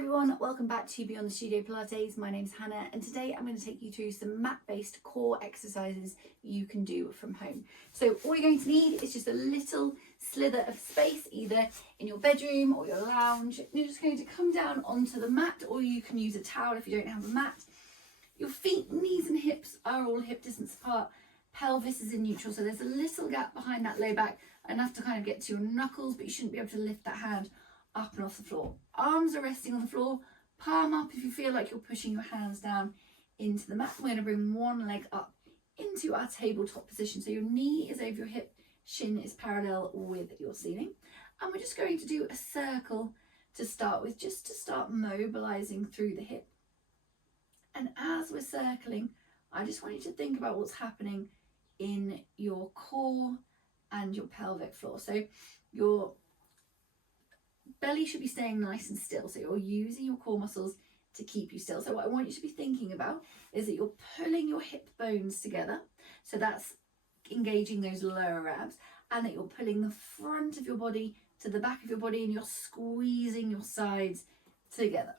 everyone, welcome back to Beyond the Studio Pilates. My name's Hannah and today I'm going to take you through some mat-based core exercises you can do from home. So all you're going to need is just a little slither of space either in your bedroom or your lounge. You're just going to come down onto the mat, or you can use a towel if you don't have a mat. Your feet, knees and hips are all hip distance apart. Pelvis is in neutral, so there's a little gap behind that low back, enough to kind of get to your knuckles, but you shouldn't be able to lift that hand up and off the floor. Arms are resting on the floor, palm up if you feel like you're pushing your hands down into the mat. We're going to bring one leg up into our tabletop position. So your knee is over your hip, shin is parallel with your ceiling. And we're just going to do a circle to start with, just to start mobilizing through the hip. And as we're circling, I just want you to think about what's happening in your core and your pelvic floor. So your belly should be staying nice and still, so you're using your core muscles to keep you still. So what I want you to be thinking about is that you're pulling your hip bones together, so that's engaging those lower abs, and that you're pulling the front of your body to the back of your body and you're squeezing your sides together.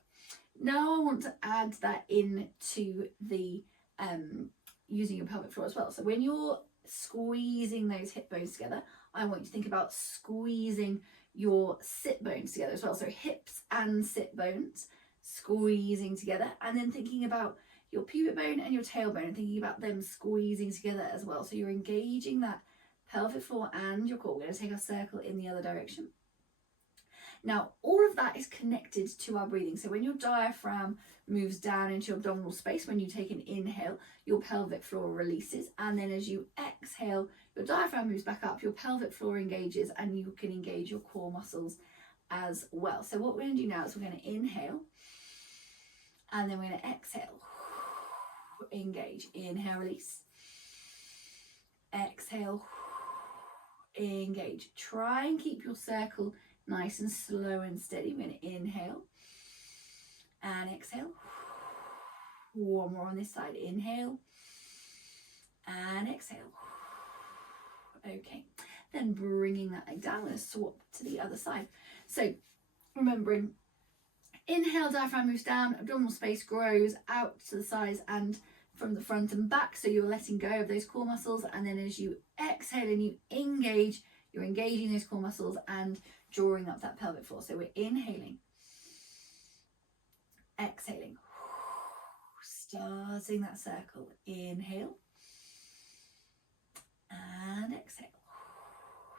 Now I want to add that into the using your pelvic floor as well. So when you're squeezing those hip bones together, I want you to think about squeezing your sit bones together as well. So hips and sit bones squeezing together, and then thinking about your pubic bone and your tailbone and thinking about them squeezing together as well. So you're engaging that pelvic floor and your core. We're going to take our circle in the other direction. Now, all of that is connected to our breathing. So when your diaphragm moves down into your abdominal space, when you take an inhale, your pelvic floor releases. And then as you exhale, your diaphragm moves back up, your pelvic floor engages, and you can engage your core muscles as well. So what we're going to do now is we're going to inhale, and then we're going to exhale. Engage. Inhale, release. Exhale. Engage. Try and keep your circle nice and slow and steady. We're going to inhale and exhale. One more on this side. Inhale and exhale. Okay, then bringing that leg down, I'm going to swap to the other side. So remembering, inhale, diaphragm moves down, abdominal space grows out to the sides and from the front and back, so you're letting go of those core muscles. And then as you exhale and you engage, you're engaging those core muscles and drawing up that pelvic floor. So we're inhaling, exhaling, starting that circle. Inhale and exhale.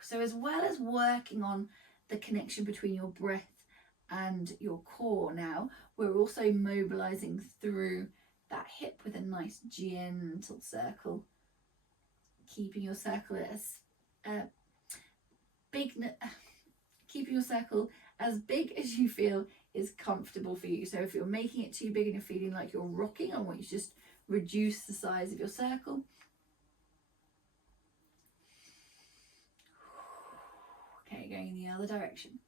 So as well as working on the connection between your breath and your core, now we're also mobilizing through that hip with a nice gentle circle, keeping your circle as big as you feel is comfortable for you. So if you're making it too big and you're feeling like you're rocking, I want you to just reduce the size of your circle. Okay, going in the other direction.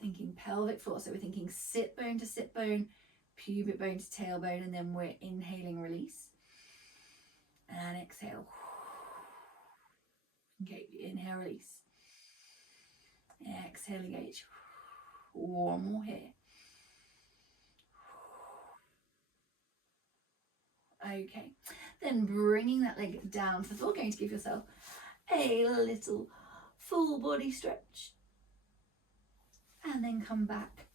Thinking pelvic floor, so we're thinking sit bone to sit bone, pubic bone to tailbone, and then we're inhaling, release, and exhale. Okay, inhale, release. Exhale, engage. One more here. Okay, then bringing that leg down to the floor, going to give yourself a little full body stretch. And then come back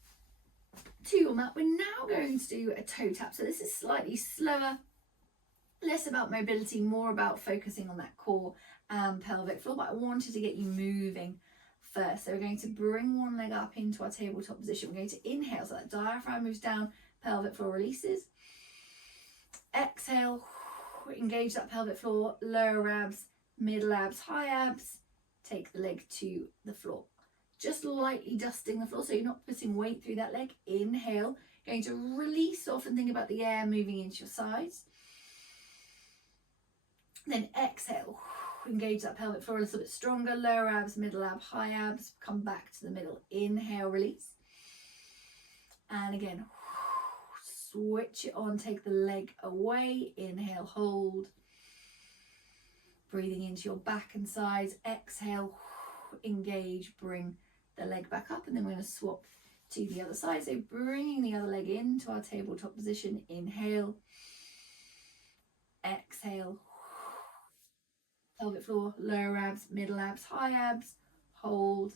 to your mat. We're now going to do a toe tap. So this is slightly slower, less about mobility, more about focusing on that core and pelvic floor, but I wanted to get you moving first. So we're going to bring one leg up into our tabletop position. We're going to inhale, so that diaphragm moves down, pelvic floor releases. Exhale, engage that pelvic floor, lower abs, middle abs, high abs. Take the leg to the floor. Just lightly dusting the floor, so you're not putting weight through that leg. Inhale, going to release off and think about the air moving into your sides. Then exhale, engage that pelvic floor a little bit stronger, lower abs, middle ab, high abs, come back to the middle. Inhale, release. And again, switch it on, take the leg away. Inhale, hold. Breathing into your back and sides. Exhale, engage, bring the leg back up, and then we're going to swap to the other side. So bringing the other leg into our tabletop position, inhale, exhale, pelvic floor, lower abs, middle abs, high abs, hold,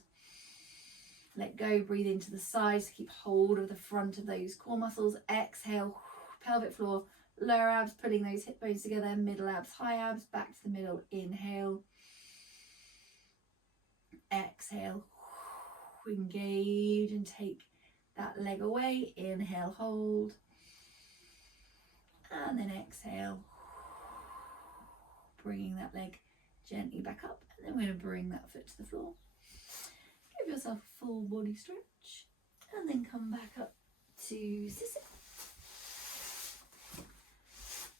let go, breathe into the sides, keep hold of the front of those core muscles, exhale, pelvic floor, lower abs, pulling those hip bones together, middle abs, high abs, back to the middle, inhale, exhale, engage and take that leg away, inhale, hold, and then exhale, bringing that leg gently back up, and then we're going to bring that foot to the floor. Give yourself a full body stretch, and then come back up to sit.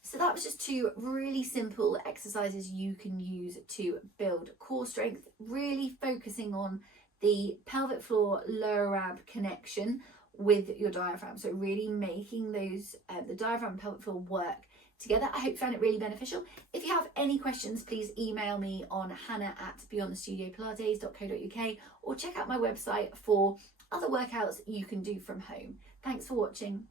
So that was just 2 really simple exercises you can use to build core strength, really focusing on the pelvic floor lower ab connection with your diaphragm. So really making those the diaphragm and pelvic floor work together. I hope you found it really beneficial. If you have any questions, please email me on hannah@beyondthestudiopilates.co.uk or check out my website for other workouts you can do from home. Thanks for watching.